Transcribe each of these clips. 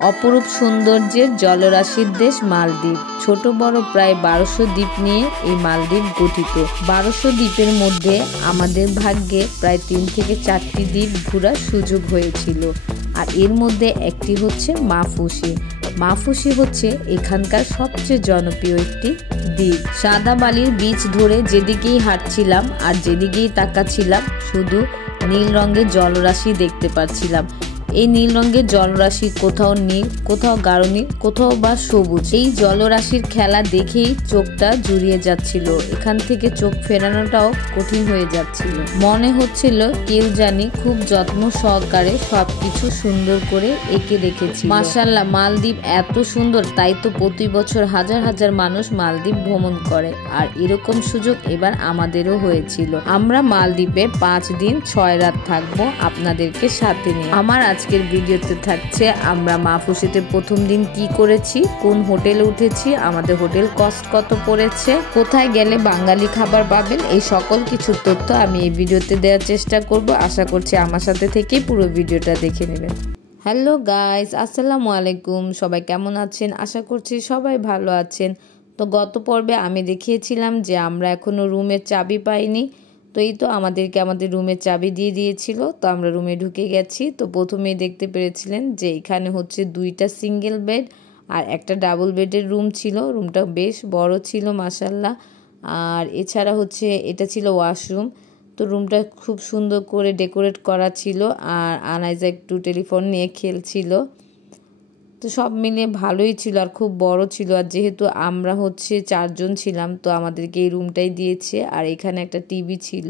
অপরূপ সৌন্দর্যের জলরাশির দেশ মালদ্বীপ। ছোট বড় প্রায় 1200 দ্বীপ নিয়ে এই মালদ্বীপ গঠিত। 1200 দ্বীপের মধ্যে আমাদের ভাগ্যে প্রায় 3 থেকে 4টি দ্বীপ ঘোরার সুযোগ হয়েছিল। আর এর মধ্যে একটি হচ্ছে মাফুসি। মাফুসি হচ্ছে এখানকার সবচেয়ে জনপ্রিয় একটি দ্বীপ। সাদা বালির বীচ ধরে যেদিকেই হাঁটছিলাম আর যেদিকেই তাকাচ্ছিলাম শুধু নীল রঙের জলরাশি দেখতে পাচ্ছিলাম। এই নীল রঙের জলরাশি কোথাও নীল, কোথাও গাঢ় নীল, কোথাও বা সবুজ। এই জলরাশির খেলা দেখেই চোখটা জুড়িয়ে যাচ্ছিল। এখান থেকে চোখ ফেরানোটাও কঠিন হয়ে যাচ্ছিল। মনে হচ্ছিল কেউ জানি খুব যত্ন সহকারে সবকিছু সুন্দর করে এঁকে রেখেছি। মাশাআল্লাহ, মালদ্বীপ এত সুন্দর, তাই তো প্রতি বছর হাজার হাজার মানুষ মালদ্বীপ ভ্রমণ করে। আর এরকম সুযোগ এবার আমাদেরও হয়েছিল। আমরা মালদ্বীপে 5 দিন 6 রাত থাকবো আপনাদেরকে সাথে নিয়ে। আমার আজকের ভিডিওতে থাকছে আমরা মাফুসিতে প্রথম দিন কি করেছি, কোন হোটেলে উঠেছি, আমাদের হোটেল কস্ট কত পড়েছে, কোথায় গেলে বাঙালি খাবার পাবেন, এই সকল কিছু তথ্য আমি এই ভিডিওতে দেওয়ার চেষ্টা করব। আশা করছি আমার সাথে থেকেই পুরো ভিডিওটা দেখে নেবেন। হ্যালো গাইস, আসসালামু আলাইকুম। সবাই কেমন আছেন? আশা করছি সবাই ভালো আছেন। তো গত পর্বে আমি দেখিয়েছিলাম যে আমরা এখনো রুমের চাবি পাইনি। তো এই তো আমাদেরকে আমাদের রুমের চাবি দিয়ে দিয়েছিল। তো আমরা রুমে ঢুকে গেছি। তো প্রথমেই দেখতে পেরেছিলেন যে এখানে হচ্ছে 2টা সিঙ্গেল বেড আর একটা ডাবল বেডের রুম ছিল। রুমটা বেশ বড় ছিল মাশাআল্লাহ। আর এছাড়া হচ্ছে এটা ছিল ওয়াশরুম। তো রুমটা খুব সুন্দর করে ডেকোরেট করা ছিল। আর আনাইজা একটু টেলিফোন নিয়ে খেলছিল। তো সব মিলিয়ে ভালোই ছিল আর খুব বড় ছিল। আর যেহেতু আমরা হচ্ছে 4 জন ছিলাম, তো আমাদেরকে এই রুমটাই দিয়েছে। আর এখানে একটা টিভি ছিল।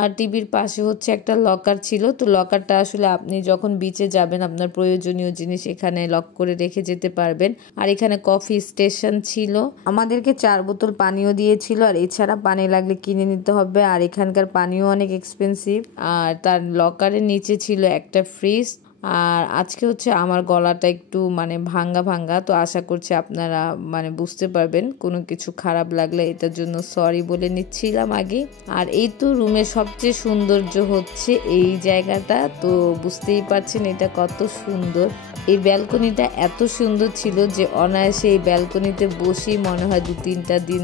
আর টিভির পাশে হচ্ছে একটা লকার ছিল। তো লকারটা আসলে আপনি যখন বিচে যাবেন আপনার প্রয়োজনীয় জিনিস এখানে লক করে রেখে যেতে পারবেন। আর এখানে কফি স্টেশন ছিল। আমাদেরকে 4 বোতল পানিও দিয়েছিল। আর এছাড়া পানি লাগলে কিনে নিতে হবে। আর এখানকার পানিও অনেক এক্সপেন্সিভ। আর তার লকারের নিচে ছিল একটা ফ্রিজ। আর আজকে হচ্ছে আমার গলাটা একটু ভাঙ্গা ভাঙ্গা, তো আশা করছি আপনারা বুঝতে পারবেন। কোনো কিছু খারাপ লাগলে এটার জন্য সরি বলে নিচ্ছিলাম আগে। আর এই তো রুমের সবচেয়ে সৌন্দর্য হচ্ছে এই জায়গাটা। তো বুঝতেই পারছেন এটা কত সুন্দর। এই ব্যালকনিটা এত সুন্দর ছিল যে অনায়াসে এই ব্যালকনিতে বসেই মনে হয় 2-3টা দিন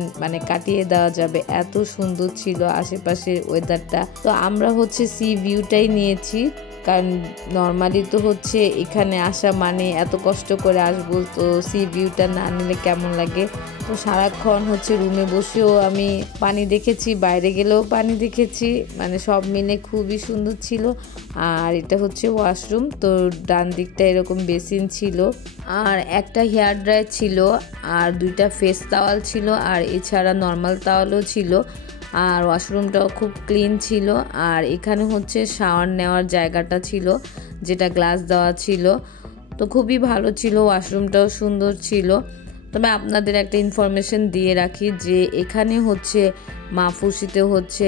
কাটিয়ে দেওয়া যাবে, এত সুন্দর ছিল আশেপাশের ওয়েদারটা। তো আমরা হচ্ছে সি ভিউটাই নিয়েছি, কারণ নর্মালি তো হচ্ছে এখানে আসা এত কষ্ট করে আসবো, তো সি ভিউটা না নিলে কেমন লাগে। তো সারাক্ষণ হচ্ছে রুমে বসেও আমি পানি দেখেছি, বাইরে গেলেও পানি দেখেছি, সব মিলে খুবই সুন্দর ছিল। আর এটা হচ্ছে ওয়াশরুম। তো ডান দিকটা এরকম বেসিন ছিল, আর একটা হেয়ার ড্রায়ার ছিল, আর 2টা ফেস টাওয়াল ছিল, আর এছাড়া নর্মাল টাওয়ালও ছিল। আর ওয়াশরুমটাও খুব ক্লিন ছিল। আর এখানে হচ্ছে শাওয়ার নেওয়ার জায়গাটা ছিল, যেটা গ্লাস দেওয়া ছিল। তো খুবই ভালো ছিল, ওয়াশরুমটাও সুন্দর ছিল। তবে আপনাদের একটা ইনফরমেশন দিয়ে রাখি যে এখানে হচ্ছে মাফুসিতে হচ্ছে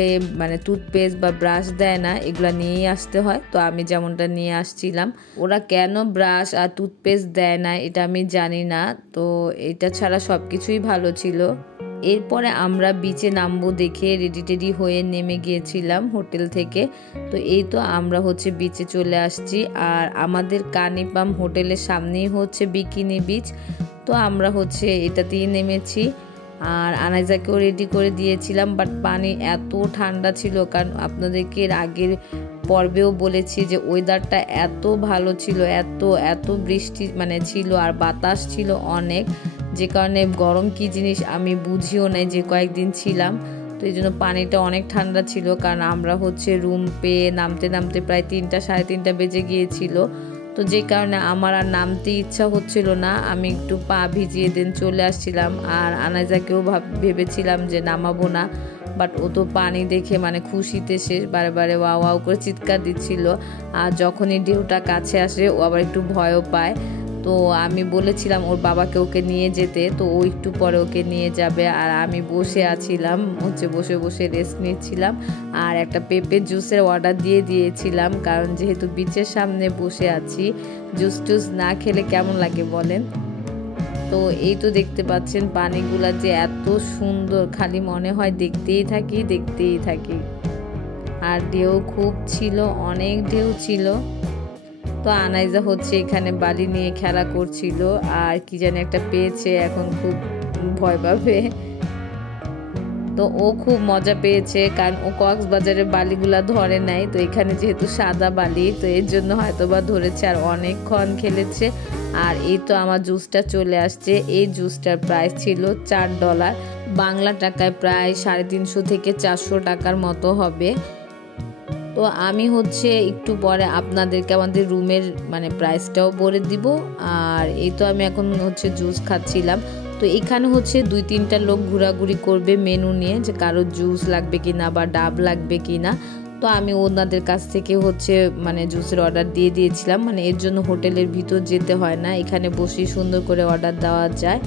টুথপেস্ট বা ব্রাশ দেয় না, এগুলা নিয়েই আসতে হয়। তো আমি যেমনটা নিয়ে আসছিলাম। ওরা কেন ব্রাশ আর টুথপেস্ট দেয় না এটা আমি জানি না। তো এটা ছাড়া সব কিছুই ভালো ছিল। এরপরে আমরা বিচে নামবো দেখে রেডি টেডি হয়ে নেমে গিয়েছিলাম হোটেল থেকে। তো এই তো আমরা হচ্ছে বিচে চলে আসছি। আর আমাদের কানিপাম হোটেলের সামনেই হচ্ছে বিকিনি বিচ। তো আমরা হচ্ছে এটাতেই নেমেছি। আর আনাইজাকেও রেডি করে দিয়েছিলাম, বাট পানি এত ঠান্ডা ছিল, কারণ আপনাদেরকে এর আগের পর্বেও বলেছি যে ওয়েদারটা এত ভালো ছিল, এত এত বৃষ্টি ছিল, আর বাতাস ছিল অনেক, যে কারণে গরম কি জিনিস আমি বুঝিও নাই যে কয়েকদিন ছিলাম। তো এই জন্য পানিটা অনেক ঠান্ডা ছিল, কারণ আমরা হচ্ছে রুম পেয়ে নামতে নামতে প্রায় 3টা 3:30 বেজে গিয়েছিল। তো যে কারণে আমার আর নামতে ইচ্ছা হচ্ছিল না, আমি একটু পা ভিজিয়ে দেন চলে আসছিলাম। আর আনাইজাকেও ভেবেছিলাম যে নামাবো না, বাট ও তো পানি দেখে খুশিতে শেষ, বারে বারে ওয়াও ওয়াও করে চিৎকার দিচ্ছিল। আর যখনই ঢেউটা কাছে আসে ও আবার একটু ভয়ও পায়। তো আমি বলেছিলাম ওর বাবাকে ওকে নিয়ে যেতে, তো ও একটু পরে ওকে নিয়ে যাবে। আর আমি বসে আছিলাম, বসে বসে রেস্ট নিচ্ছিলাম। আর একটা পেঁপের জুসের অর্ডার দিয়ে দিয়েছিলাম, কারণ যেহেতু বিচের সামনে বসে আছি, জুস টুস না খেলে কেমন লাগে বলেন। তো এই তো দেখতে পাচ্ছেন পানিগুলা যে এত সুন্দর, খালি মনে হয় দেখতেই থাকি। আর ঢেউ খুব ছিল, অনেক ঢেউ ছিল। তো আনাইজা হচ্ছে এখানে বালি নিয়ে খেলা করছিল, আর কি জানি একটা পেয়েছে, এখন খুব ভয় পাবে। তো ও খুব মজা পেয়েছে, কারণ ও কক্সবাজারের বালিগুলা ধরে নাই, তো এখানে যেহেতু সাদা বালি, তো এর জন্য হয়তোবা ধরেছে আর অনেকক্ষণ খেলেছে। আর এই তো আমার জুসটা চলে আসছে। এই জুসটার প্রাইস ছিল $4, বাংলা টাকায় প্রায় 350 থেকে 400 টাকার মতো হবে। তো আমি হচ্ছে একটু পরে আপনাদেরকে আমাদের রুমের মানে প্রাইসটাও বলে দিব। আর এই তো আমি এখন হচ্ছে জুস খাচ্ছিলাম। তো এখানে হচ্ছে 2-3টা লোক ঘোরাঘুরি করবে মেনু নিয়ে, যে কারো জুস লাগবে কিনা বা ডাব লাগবে কিনা। তো আমি ওনাদের কাছ থেকে হচ্ছে মানে জুসের অর্ডার দিয়ে দিয়েছিলাম, মানে এর জন্য হোটেলের ভিতর যেতে হয় না, এখানে বসেই সুন্দর করে অর্ডার দেওয়া যায়।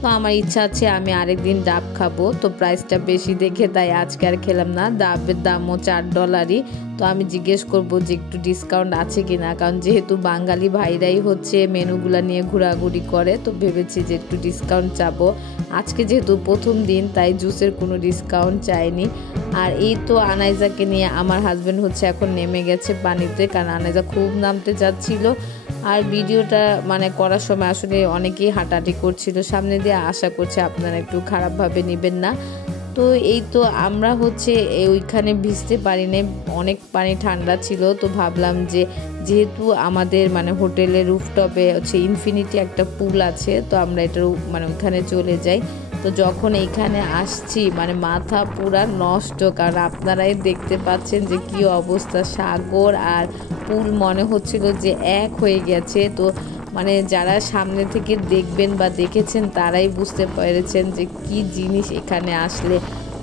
তো আমার ইচ্ছা আছে আমি আরেকদিন ডাব খাবো, তো প্রাইসটা বেশি দেখে তাই আজকে আর খেলাম না। ডাবের দামও $4। তো আমি জিজ্ঞেস করবো যে একটু ডিসকাউন্ট আছে কিনা, কারণ যেহেতু বাঙালি ভাইরাই হচ্ছে মেনুগুলা নিয়ে ঘোরাঘুরি করে, তো ভেবেছি যে একটু ডিসকাউন্ট চাবো। আজকে যেহেতু প্রথম দিন তাই জুসের কোনো ডিসকাউন্ট চাইনি। আর এই তো আনাইজাকে নিয়ে আমার হাজব্যান্ড হচ্ছে এখন নেমে গেছে পানিতে, কারণ আনাইজা খুব নামতে যাচ্ছিল। আর ভিডিওটা মানে করার সময় আসলে অনেকেই হাঁটাহাঁটি করছিল সামনে দিয়ে, আশা করছি আপনারা একটু খারাপভাবে নেবেন না। তো এই তো আমরা হচ্ছে ওইখানে ভিজতে পারিনি, অনেক পানি ঠান্ডা ছিল। তো ভাবলাম যে যেহেতু আমাদের মানে হোটেলের রুফটপে হচ্ছে ইনফিনিটি একটা পুল আছে, তো আমরা এটার মানে ওইখানে চলে যাই। তো যখন এইখানে আসছি মানে মাথা পুরা নষ্ট, কারণ আপনারাই দেখতে পাচ্ছেন যে কি অবস্থা, সাগর আর পুল মনে হচ্ছিল যে এক হয়ে গেছে। তো মানে যারা সামনে থেকে দেখবেন বা দেখেছেন তারাই বুঝতে পেরেছেন যে কি জিনিস এখানে আসলে।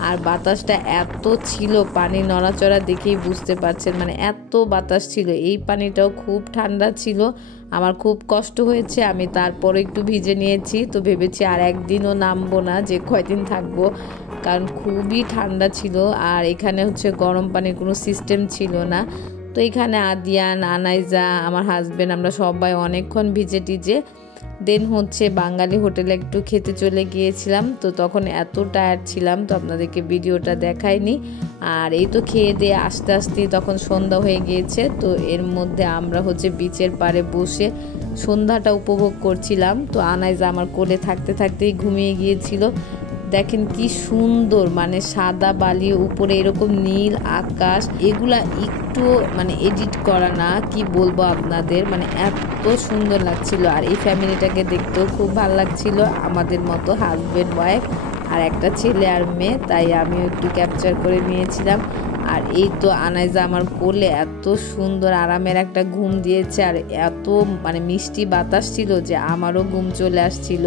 আর বাতাসটা এত ছিল, পানি নড়াচড়া দেখেই বুঝতে পারছেন, মানে এত বাতাস ছিল। এই পানিটাও খুব ঠান্ডা ছিল, আমার খুব কষ্ট হয়েছে। আমি তারপরে একটু ভিজে নিয়েছি, তো ভেবেছি আর একদিনও নামবো না, যে কয়দিন থাকবো, কারণ খুবই ঠান্ডা ছিল। আর এখানে হচ্ছে গরম পানির কোনো সিস্টেম ছিল না। তো এখানে আদিয়ান, আনাইজা, আমার হাজব্যান্ড, আমরা সবাই অনেকক্ষণ ভিজে টিজে দেন হচ্ছে বাঙালি হোটেলে একটু খেতে চলে গিয়েছিলাম। তো তখন এত টায়ার্ড ছিলাম, তো আপনাদেরকে ভিডিওটা দেখাইনি। আর এই তো খেয়ে দিয়ে আস্তে আস্তে তখন সন্ধ্যা হয়ে গিয়েছে। তো এর মধ্যে আমরা হচ্ছে বিচের পাড়ে বসে সন্ধ্যাটা উপভোগ করছিলাম। তো আনাইজা আমার কোলে থাকতে থাকতেই ঘুমিয়ে গিয়েছিল। দেখেন কি সুন্দর, মানে সাদা বালি, উপরে এরকম নীল আকাশ, এগুলা একটু মানে এডিট করা না, কি বলবো আপনাদের, মানে এত সুন্দর লাগছিল। আর এই ফ্যামিলিটাকে দেখতেও খুব ভালো লাগছিল, আমাদের মতো হাজব্যান্ড ওয়াইফ আর একটা ছেলে আর মেয়ে, তাই আমিও একটু ক্যাপচার করে নিয়েছিলাম। আর এই তো আনাইজা আমার কোলে এত সুন্দর আরামের একটা ঘুম দিয়েছে, আর এত মানে মিষ্টি বাতাস ছিল যে আমারও ঘুম চলে আসছিল।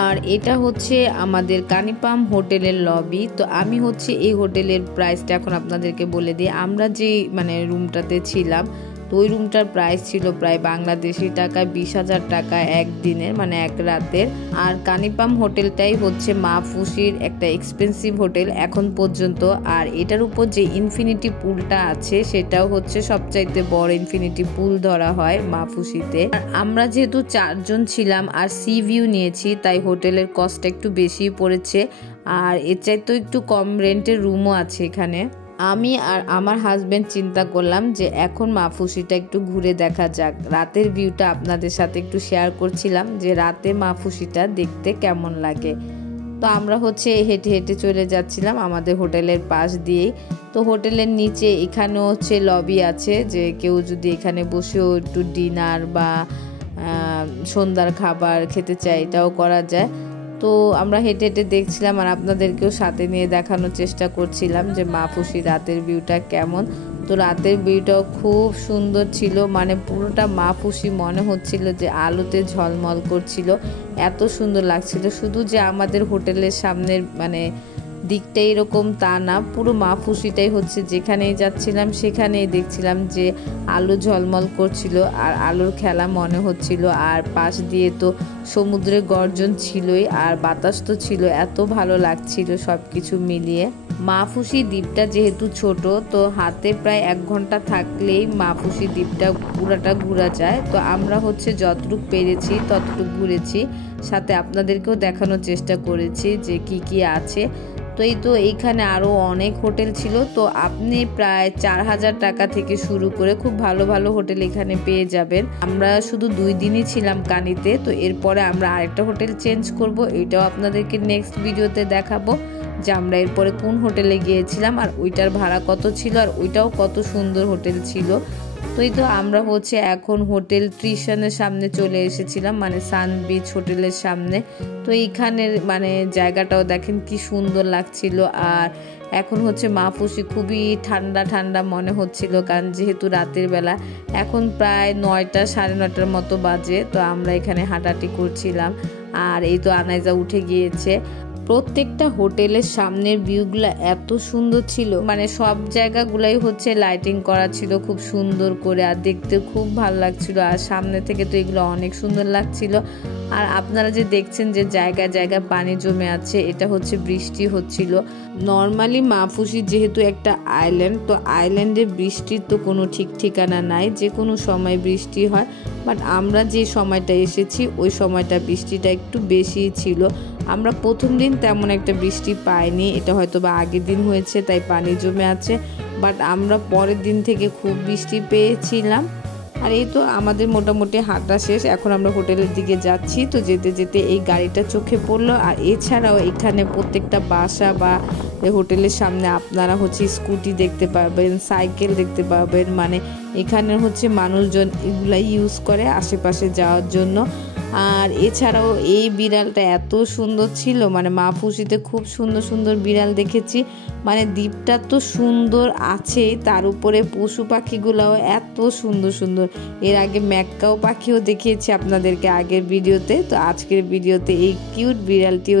আর এটা হচ্ছে আমাদের কানিপাম হোটেলের লবি। তো আমি হচ্ছে এই হোটেলের প্রাইসটা এখন আপনাদেরকে বলে দিই। আমরা যে মানে রুমটাতে ছিলাম, তো ওই রুমটার প্রাইস ছিল প্রায় বাংলাদেশি টাকায় 20,000 টাকা একদিনের, মানে এক রাতের। আর কানিপাম হোটেলটাই হচ্ছে মাহফুসির একটা এক্সপেন্সিভ হোটেল এখন পর্যন্ত। আর এটার উপর যে ইনফিনিটি পুলটা আছে সেটাও হচ্ছে সবচাইতে বড় ইনফিনিটি পুল ধরা হয় মাহফুসিতে। আর আমরা যেহেতু 4 জন ছিলাম আর সি ভিউ নিয়েছি, তাই হোটেলের কস্টটা একটু বেশি পড়েছে। আর এর চাইতে একটু কম রেন্টের রুমও আছে এখানে। আমি আর আমার হাজব্যান্ড চিন্তা করলাম যে এখন মাহফুসিটা একটু ঘুরে দেখা যাক। রাতের ভিউটা আপনাদের সাথে একটু শেয়ার করছিলাম যে রাতে মাহফুসিটা দেখতে কেমন লাগে। তো আমরা হচ্ছে হেঁটে হেঁটে চলে যাচ্ছিলাম আমাদের হোটেলের পাশ দিয়েই। তো হোটেলের নিচে এখানেও হচ্ছে লবি আছে, যে কেউ যদি এখানে বসেও একটু ডিনার বা সন্ধ্যার খাবার খেতে চায়, এটাও করা যায়। তো আমরা হেঁটে হেঁটে দেখছিলাম আর আপনাদেরকেও সাথে নিয়ে দেখানোর চেষ্টা করছিলাম যে মাহফুসি রাতের ভিউটা কেমন। তো রাতের ভিউটাও খুব সুন্দর ছিল, মানে পুরোটা মাহফুসি মনে হচ্ছিল যে আলোতে ঝলমল করছিল, এত সুন্দর লাগছিল। শুধু যে আমাদের হোটেলের সামনের মানে দিকটা এরকম তা না, পুরো মাহফুসিটাই হচ্ছে যেখানেই যাচ্ছিলাম সেখানেই দেখছিলাম যে আলো ঝলমল করছিল আর আলোর খেলা মনে হচ্ছিল। আর পাশ দিয়ে তো সমুদ্রের গর্জন ছিলই, আর বাতাস তো ছিল, এত ভালো লাগছিল সব কিছু মিলিয়ে। মাহফুসি দ্বীপটা যেহেতু ছোট, তো হাতে প্রায় 1 ঘন্টা থাকলেই মাহফুসি দ্বীপটা পুরাটা ঘোরা যায়। তো আমরা হচ্ছে যতটুকু পেরেছি ততটুকু ঘুরেছি, সাথে আপনাদেরকেও দেখানোর চেষ্টা করেছি যে কি কি আছে। তো এই তো এইখানে আরও অনেক হোটেল ছিল। তো আপনি প্রায় 4000 টাকা থেকে শুরু করে খুব ভালো ভালো হোটেল এখানে পেয়ে যাবেন। আমরা শুধু 2 দিনই ছিলাম কানিতে, তো এরপরে আমরা আরেকটা হোটেল চেঞ্জ করব, এটাও আপনাদেরকে নেক্সট ভিডিওতে দেখাবো যে আমরা এরপরে কোন হোটেলে গিয়েছিলাম আর ওইটার ভাড়া কত ছিল আর ওইটাও কত সুন্দর হোটেল ছিল। তো এই তো আমরা হচ্ছে এখন হোটেল ত্রিশানের সামনে চলে এসেছিলাম, মানে সান বিচ হোটেলের সামনে। তো এইখানের মানে জায়গাটাও দেখেন কি সুন্দর লাগছিল। আর এখন হচ্ছে মাহফুসি খুবই ঠান্ডা ঠান্ডা মনে হচ্ছিল, কারণ যেহেতু রাতের বেলা, এখন প্রায় 9টা 9:30টার মতো বাজে। তো আমরা এখানে হাঁটাহাঁটি করছিলাম আর এই তো আনাইজা উঠে গিয়েছে। প্রত্যেকটা হোটেলের সামনের ভিউগুলো এত সুন্দর ছিল, মানে সব জায়গাগুলাই হচ্ছে লাইটিং করা ছিল খুব সুন্দর করে, আর দেখতে খুব ভালো লাগছিল। আর সামনে থেকে তো এগুলো অনেক সুন্দর লাগছিল। আর আপনারা যে দেখছেন যে জায়গায় জায়গায় পানি জমে আছে, এটা হচ্ছে বৃষ্টি হচ্ছিল। নর্মালি মাহফুসি যেহেতু একটা আইল্যান্ড, তো আইল্যান্ডে বৃষ্টির তো কোনো ঠিক ঠিকানা নাই, যে কোনো সময় বৃষ্টি হয়। বাট আমরা যে সময়টা এসেছি ওই সময়টা বৃষ্টিটা একটু বেশিই ছিল। আমরা প্রথম দিন তেমন একটা বৃষ্টি পাইনি, এটা হয়তো বা আগের দিন হয়েছে তাই পানি জমে আছে। বাট আমরা পরের দিন থেকে খুব বৃষ্টি পেয়েছিলাম। আর এই তো আমাদের মোটামুটি হাঁটা শেষ, এখন আমরা হোটেলের দিকে যাচ্ছি। তো যেতে যেতে এই গাড়িটা চোখে পড়লো। আর এছাড়াও এখানে প্রত্যেকটা বাসা বা হোটেলের সামনে আপনারা হচ্ছে স্কুটি দেখতে পাবেন, সাইকেল দেখতে পাবেন, মানে এখানে হচ্ছে মানুষজন এগুলা ইউজ করে আশেপাশে যাওয়ার জন্য। আর এছাড়াও এই বিড়ালটা এত সুন্দর ছিল, মানে মাহফুসিতে খুব সুন্দর সুন্দর বিড়াল দেখেছি। মানে দ্বীপটা তো সুন্দর আছেই, তার উপরে পশু পাখিগুলোও এত সুন্দর সুন্দর। এর আগে ম্যাকাও পাখিও দেখিয়েছি আপনাদেরকে আগের ভিডিওতে, তো আজকের ভিডিওতে এই কিউট বিড়ালটিও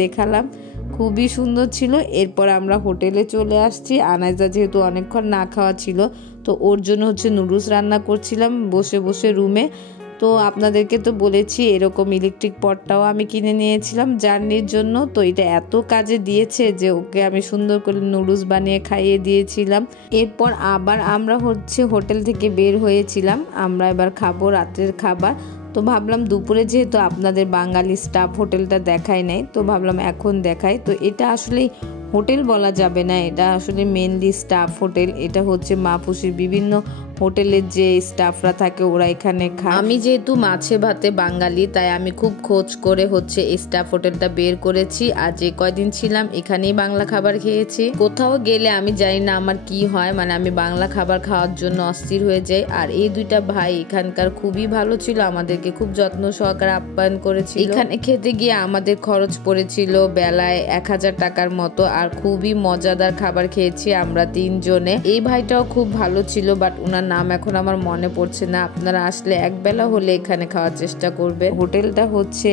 দেখালাম, খুবই সুন্দর ছিল। এরপর আমরা হোটেলে চলে আসছি। আনাইজা যেহেতু অনেকক্ষণ না খাওয়া ছিল, তো ওর জন্য হচ্ছে নুডলস রান্না করছিলাম বসে বসে রুমে। তো আপনাদেরকে তো বলেছি এরকম ইলেকট্রিক পটটাও আমি কিনে নিয়েছিলাম জার্নির জন্য। তো এটা এত কাজে দিয়েছে যে ওকে আমি সুন্দর করে নুডলস বানিয়ে খাইয়ে দিয়েছিলাম। এরপর আবার আমরা হচ্ছে হোটেল থেকে বের হয়েছিলাম, আমরা এবার খাবো রাতের খাবার। তো ভাবলাম দুপুরে যেহেতু আপনাদের বাঙালি স্টাফ হোটেলটা দেখাই নাই, তো ভাবলাম এখন দেখাই। তো এটা আসলে হোটেল বলা যাবে না, এটা আসলে মেনলি স্টাফ হোটেল। এটা হচ্ছে মাহফুসির বিভিন্ন হোটেলের যে স্টাফরা থাকে ওরা এখানে খায়। আমি যেহেতু মাছে ভাতে বাঙালি, তাই আমি খুব খোঁজ করে হচ্ছে এই স্টাফ হোটেলটা বের করেছি। আর যে কয়দিন ছিলাম এখানেই বাংলা খাবার খেয়েছি। কোথাও গেলে আমি জানি না আমার কি হয়, মানে আমি বাংলা খাবার খাওয়ার জন্য অস্থির হয়ে যাই। আর এই দুইটা ভাই এখানকার খুবই ভালো ছিল, আমাদেরকে খুব যত্ন সহকারে আপ্যায়ন করেছিল। এখানে খেতে গিয়ে আমাদের খরচ পড়েছিল বেলায় 1000 টাকার মতো। আর খুবই মজাদার খাবার খেয়েছি আমরা 3 জনে। এই ভাইটাও খুব ভালো ছিল, বাট ওনার নাম এখন আমার মনে পড়ছে না। আপনারা আসলে একবেলা হলে এখানে খাওয়ার চেষ্টা করবে। হোটেলটা হচ্ছে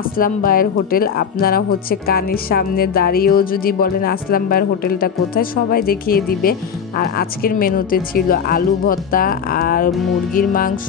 আসলাম ভাইয়ের হোটেল। আপনারা হচ্ছে কানির সামনে দাঁড়িয়েও যদি বলেন আসলাম ভাইয়ের হোটেলটা কোথায়, সবাই দেখিয়ে দিবে। আর আজকের মেনুতে ছিল আলু ভর্তা আর মুরগির মাংস,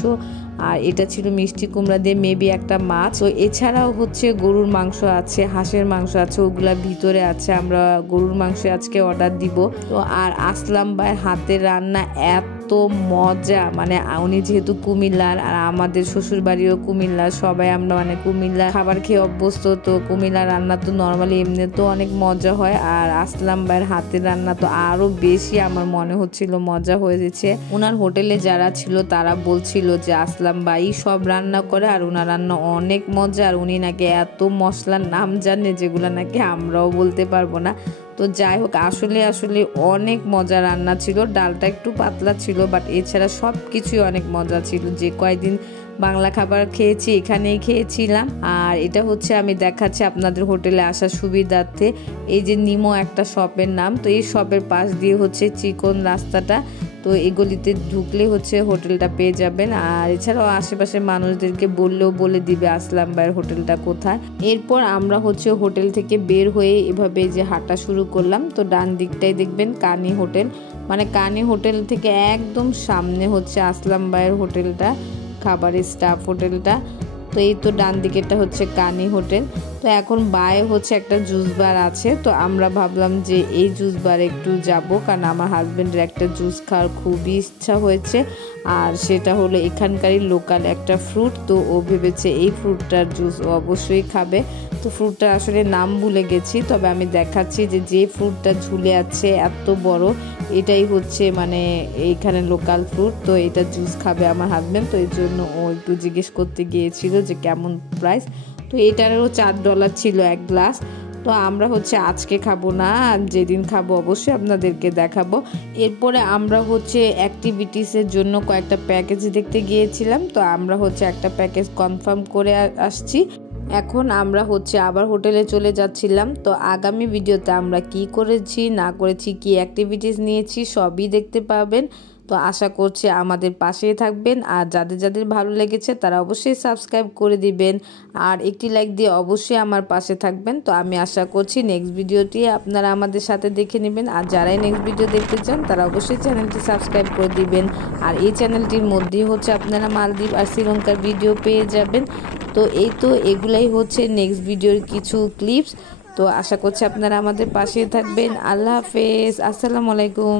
আর এটা ছিল মিষ্টি কুমড়া দিয়ে মেবি একটা মাছ। তো এছাড়াও হচ্ছে গরুর মাংস আছে, হাঁসের মাংস আছে, ওগুলা ভিতরে আছে। আমরা গরুর মাংস আজকে অর্ডার দিব। তো আর আসলাম ভাইয়ের হাতের রান্না এত মজা, মানে উনি যেহেতু কুমিল্লার আর আমাদের শ্বশুর বাড়িও কুমিল্লা, সবাই আমরা মানে কুমিল্লা খাবার খেয়ে অভ্যস্ত। তো কুমিল্লা রান্না তো নর্মালি এমনি তো অনেক মজা হয়, আর আসলাম ভাইয়ের হাতের রান্না তো আরো বেশি আমার মনে হচ্ছিল মজা হয়েছে। ওনার হোটেলে যারা ছিল তারা বলছিল যে আসলাম ভাই সব রান্না করে আর ওনার রান্না অনেক মজা, আর উনি নাকি এত মশলার নাম জানে যেগুলো নাকি আমরাও বলতে পারবো না। তো যাই হোক, আসলে অনেক মজা রান্না ছিল। ডালটা একটু পাতলা ছিল, বাট এছাড়া সব কিছুই অনেক মজা ছিল। যে কয়দিন বাংলা খাবার খেয়েছি এখানেই খেয়েছিলাম। আর এটা হচ্ছে আমি দেখাচ্ছি আপনাদের হোটেলে আসার সুবিধার্থে, এই যে নিমো একটা শপের নাম। তো এই শপের পাশ দিয়ে হচ্ছে চিকন রাস্তাটা, তো এই গলিতে ঢুকলে হচ্ছে হোটেলটা পেয়ে যাবেন। আর এছাড়াও আশেপাশের মানুষদেরকে বললেও বলে দিবে আসলাম ভাইয়ের হোটেলটা কোথায়। এরপর আমরা হচ্ছে হোটেল থেকে বের হয়ে এভাবে যে হাঁটা শুরু করলাম। তো ডান দিকটাই দেখবেন কানি হোটেল, মানে কানি হোটেল থেকে একদম সামনে হচ্ছে আসলাম ভাইয়ের হোটেলটা, খাবারের স্টাফ হোটেলটা। তো এই তো ডান দিকেরটা হচ্ছে কানি হোটেল। তো এখন বায়ে হচ্ছে একটা জুস বার আছে, তো আমরা ভাবলাম যে এই জুস বারে একটু যাব, কারণ আমার হাজব্যান্ডের একটা জুস খাওয়ার খুবই ইচ্ছা হয়েছে। আর সেটা হলো এখানকারই লোকাল একটা ফ্রুট, তো ও ভেবেছে এই ফ্রুটটার জুস ও অবশ্যই খাবে। তো ফ্রুটটার আসলে নাম ভুলে গেছি, তবে আমি দেখাচ্ছি যে ফ্রুটটা ঝুলে আছে এত বড়, এটাই হচ্ছে মানে এইখানে লোকাল ফ্রুট। তো এটা জুস খাবে আমার হাজব্যান্ড, তো এই জন্য ও একটু জিজ্ঞেস করতে গিয়েছিল যে কেমন প্রাইস। তো এটারও $4 ছিল এক গ্লাস। তো আমরা হচ্ছে আজকে খাবো না, যেদিন খাবো অবশ্যই আপনাদেরকে দেখাবো। এরপরে আমরা হচ্ছে অ্যাক্টিভিটিসের জন্য কয়েকটা প্যাকেজ দেখতে গিয়েছিলাম, তো আমরা হচ্ছে একটা প্যাকেজ কনফার্ম করে আসছি। এখন আমরা হচ্ছে আবার হোটেলে চলে যাচ্ছিলাম। তো আগামী ভিডিওতে আমরা কি করেছি না করেছি, কি অ্যাক্টিভিটিস নিয়েছি সবই দেখতে পাবেন। তো আশা করছি আমাদের পাশেই থাকবেন, আর যাদের যাদের ভালো লেগেছে তারা অবশ্যই সাবস্ক্রাইব করে দিবেন, আর একটি লাইক দিয়ে অবশ্যই আমার পাশে থাকবেন। তো আমি আশা করছি নেক্সট ভিডিওটি আপনারা আমাদের সাথে দেখে নেবেন, আর যারাই নেক্সট ভিডিও দেখতে চান তারা অবশ্যই চ্যানেলটি সাবস্ক্রাইব করে দিবেন। আর এই চ্যানেলটির মধ্যেই হচ্ছে আপনারা মালদ্বীপ আর শ্রীলঙ্কার ভিডিও পেয়ে যাবেন। তো এগুলাই হচ্ছে নেক্সট ভিডিওর কিছু ক্লিপস। তো আশা করছি আপনারা আমাদের পাশেই থাকবেন। আল্লাহ হাফেজ, আসসালামু আলাইকুম।